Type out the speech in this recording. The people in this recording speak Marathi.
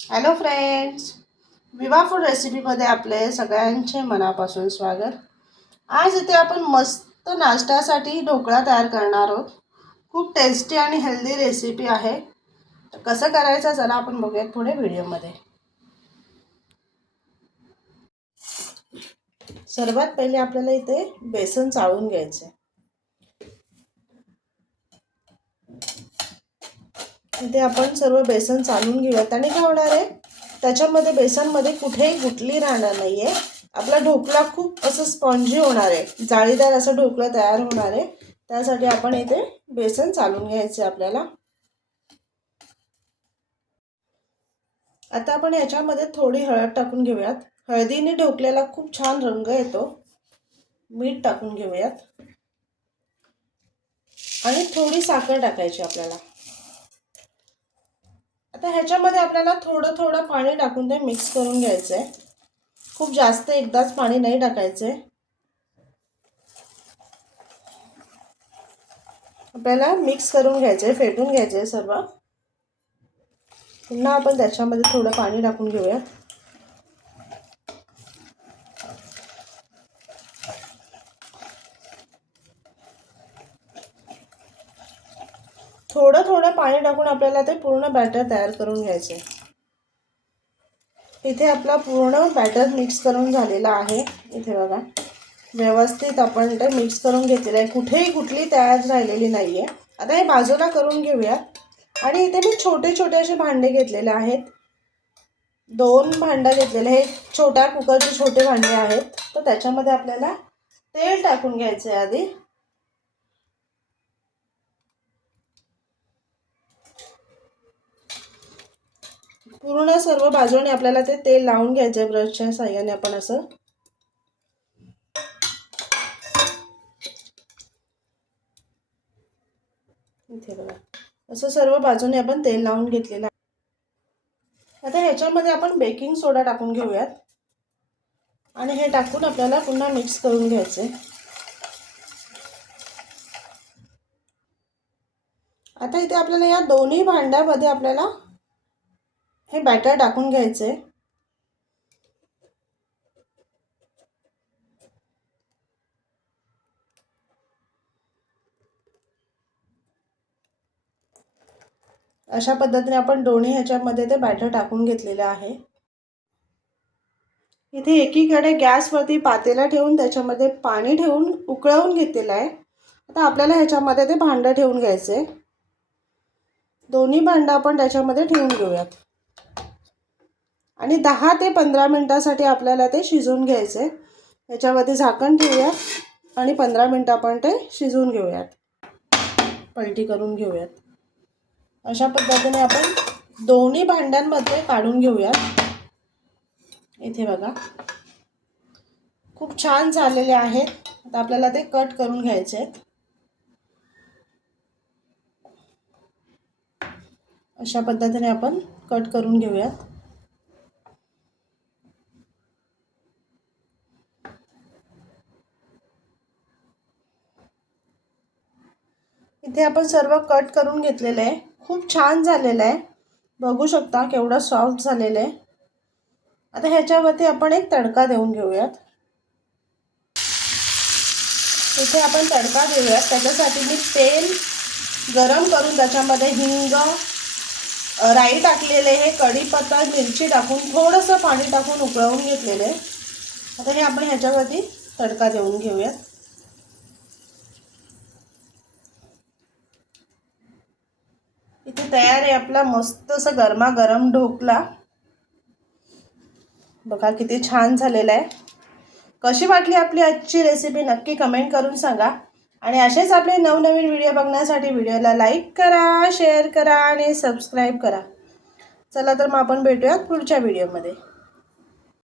हॅलो फ्रेंड्स विवा फूड रेसिपीमध्ये आपले सगळ्यांचे मनापासून स्वागत. आज इथे आपण मस्त नाश्त्यासाठी ढोकळा तयार करणार आहोत. खूप टेस्टी आणि हेल्दी रेसिपी आहे. तर कसं करायचं चला आपण बघूयात पुढे व्हिडिओमध्ये सर्वात पहिले आपल्याला इथे बेसन चाळून घ्यायचं इथे आपण सर्व बेसन चालून घेऊयात. आणि काय होणार आहे? त्याच्यामध्ये बेसनमध्ये कुठेही गुटली राहणार नाही आहे आपला ढोकळा खूप असं स्पॉन्जी होणार आहे. जाळीदार असं ढोकळा तयार होणार आहे. त्यासाठी आपण इथे बेसन चालून घ्यायचे आपल्याला. आता आपण याच्यामध्ये थोडी हळद टाकून घेऊयात. हळदीने ढोकल्याला खूप छान रंग येतो. मीठ टाकून घेऊयात. आणि थोडी साखर टाकायची आपल्याला. आता ह्याच्यामध्ये आपल्याला थोडं थोडं पाणी टाकून ते मिक्स करून घ्यायचं आहे खूप जास्त एकदाच पाणी नाही टाकायचं आहे आपल्याला मिक्स करून घ्यायचं आहे फेटून घ्यायचं आहे सर्व. पुन्हा आपण त्याच्यामध्ये थोडं पाणी टाकून घेऊया थोडं थोडं पाणी टाकून आपल्याला ते पूर्ण बॅटर तयार करून घ्यायचं. आहे इथे आपला पूर्ण बॅटर मिक्स करून झालेला आहे. इथे बघा. व्यवस्थित आपण ते मिक्स करून घेतलेलं आहे. कुठेही कुठली तयार राहिलेली नाही आहे आता हे बाजूला करून घेऊया. आणि इथे मी छोटे छोटे असे भांडे घेतलेले आहेत. दोन भांडं घेतलेले हे छोट्या कुकरचे छोटे भांडे आहेत. तर त्याच्यामध्ये आपल्याला तेल टाकून घ्यायचं आहे आधी. पूर्ण सर्व बाजूने आपल्याला ते तेल लावून घ्यायचं आहे ब्रशच्या साह्याने आपण असं. इथे बघा. असं सर्व बाजूने आपण तेल लावून घेतलेलं आहे. आता ह्याच्यामध्ये आपण बेकिंग सोडा टाकून घेऊयात. आणि हे टाकून आपल्याला पुन्हा मिक्स करून घ्यायचे आता इथे आपल्याला या दोन्ही भांड्यामध्ये आपल्याला हे बॅटर टाकून घ्यायचे. अशा पद्धतीने आपण दोन्ही ह्याच्यामध्ये ते बॅटर टाकून घेतलेलं आहे. इथे एकीकडे गॅसवरती पातेला ठेवून त्याच्यामध्ये पाणी ठेवून उकळवून घेतलेलं आहे. आता आपल्याला ह्याच्यामध्ये ते भांडं ठेवून घ्यायचं. आहे दोन्ही भांडं आपण त्याच्यामध्ये ठेवून घेऊयात. आणि दहा ते पंधरा मिनटासाठी आपल्याला ते शिजवून घ्यायचं. आहे त्याच्यामध्ये झाकण ठेवूयात आणि पंधरा मिनटं आपण ते शिजवून घेऊयात. पलटी करून घेऊयात. अशा पद्धतीने आपण दोन्ही भांड्यांमध्ये काढून घेऊयात. इथे बघा. खूप छान झालेले आहेत. आता आपल्याला ते कट करून घ्यायचे आहेत. अशा पद्धतीने आपण कट करून घेऊयात. इथे आपण सर्व कट करून घेतलेलं आहे. खूप छान झालेलं आहे. बघू शकता केवढं सॉफ्ट झालेलं आहे. आता ह्याच्यावरती आपण एक तडका देऊन घेऊयात. इथे आपण तडका देऊयात. त्याच्यासाठी मी तेल गरम करून त्याच्यामध्ये हिंग राई टाकलेले हे कढीपत्ता मिरची टाकून थोडंसं पाणी टाकून उकळवून घेतलेलं आहे. आता हे आपण ह्याच्यावरती तडका देऊन घेऊयात. तयार आहे आपला मस्त असं गरमागरम ढोकला. बघा किती छान झालेला आहे. कशी वाटली आपली आजची रेसिपी नक्की कमेंट करून सांगा. आणि असेच आपले नवनवीन व्हिडिओ बघण्यासाठी व्हिडिओला लाईक करा शेअर करा आणि सबस्क्राईब करा. चला तर मग आपण भेटूयात पुढच्या व्हिडिओमध्ये